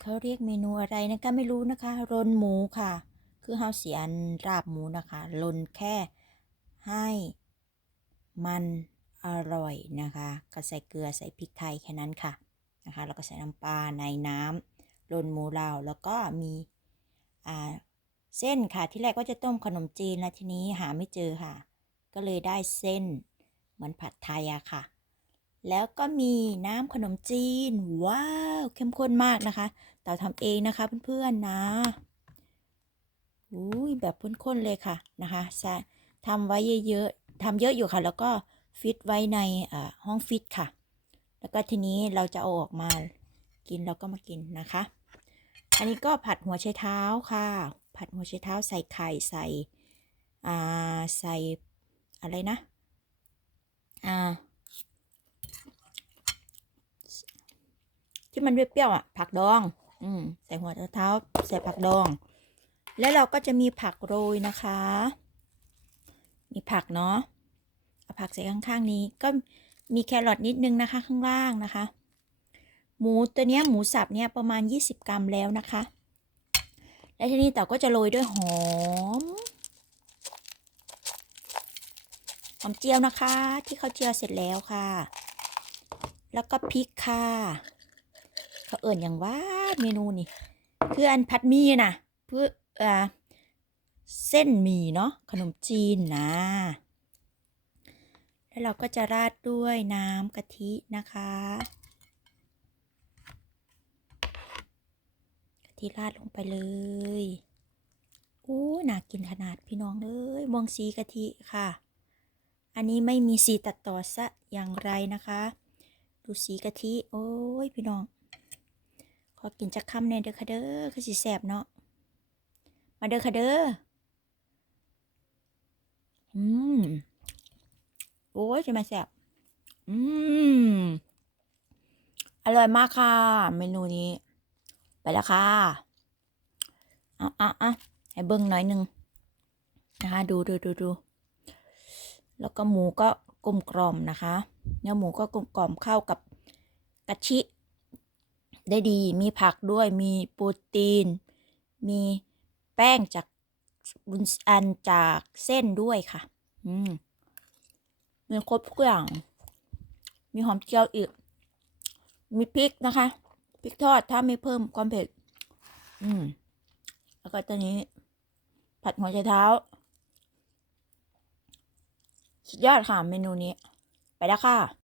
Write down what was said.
เขาเรียกเมนูอะไรนะคะไม่รู้นะคะรนหมูค่ะ คือเฮาเสียนราบหมูนะคะลนแค่ให้มันอร่อยนะคะก็ใส่เกลือใส่พริกไทยแค่นั้นค่ะนะคะแล้วก็ใส่น้ำปลาในน้ำลนหมูเราแล้วก็มีอ่าเส้นค่ะที่แรกว่าจะต้มขนมจีนแล้วทีนี้หาไม่เจอค่ะ ก็เลยได้เส้นเหมือนผัดไทยอะค่ะ แล้วก็มีน้ำขนมจีน ว้าว เข้มข้นมากนะคะเต่าทำเองนะคะเพื่อนๆนะอุ้ยแบบข้นๆเลยค่ะนะคะใช่ทำไว้เยอะๆทำเยอะอยู่ค่ะ แล้วก็ฟิตไว้ในห้องฟิตค่ะ แล้วก็ทีนี้เราจะเอาออกมากินเราก็มากินนะคะ อันนี้ก็ผัดหัวไชเท้าค่ะ ผัดหัวไชเท้าใส่ไข่ใส่อ่าใส่อะไรนะอ่า ที่มันเปรี้ยวๆอะ ผักดอง อืมใส่หัวเท้าใส่ผักดอง แล้วเราก็จะมีผักโรยนะคะ มีผักเนาะเอาผักใส่ข้างๆนี้ ก็มีแครอทนิดนึงนะคะ ข้างล่างนะคะ หมูตัวเนี้ยหมูสับเนี้ยประมาณ 20 กรัมแล้วนะคะ และทีนี้เต่าก็จะโรยด้วยหอมหอมเจียวนะคะ ที่เขาเจียวเสร็จแล้วค่ะ แล้วก็พริกค่ะ เขาเอิ่นอย่างว่าเมนูนี่คืออันผัดมีนะเพื่อเอ่อเส้นหมี่เนาะขนมจีนนะ แล้วเราก็จะราดด้วยน้ำกะทินะคะ กะทิราดลงไปเลยโอ้น่ากินขนาดพี่น้องเอ้ยมองสีกะทิค่ะ อันนี้ไม่มีสีตัดต่อซะอย่างไรนะคะ ดูสีกะทิ โอ้ยพี่น้อง ขอกินจักคำเนี่ยเด้อค่ะเด้อคือสิแสบเนาะ มาเด้อค่ะเด้อ อืม โอ้ยจะมาแสบ อืม อร่อยมากค่ะ เมนูนี้ ไปแล้วค่ะอะอะอะให้เบิ้งหน่อยหนึ่งนะคะดูดูดูดูแล้วก็หมูก็กลมกล่อมนะคะ เนื้อหมูก็กลมกล่อมเข้ากับกะทิ ได้ดี มีผักด้วย มีโปรตีน มีแป้งจากบุญอันจากเส้นด้วยค่ะ อืมมีครบทุกอย่าง มีหอมเจียวอีก มีพริกนะคะ พริกทอดถ้าไม่เพิ่มความเผ็ด อืม แล้วก็ตัวนี้ ผัดหัวไชเท้า สุดยอดค่ะเมนูนี้ ไปแล้วค่ะ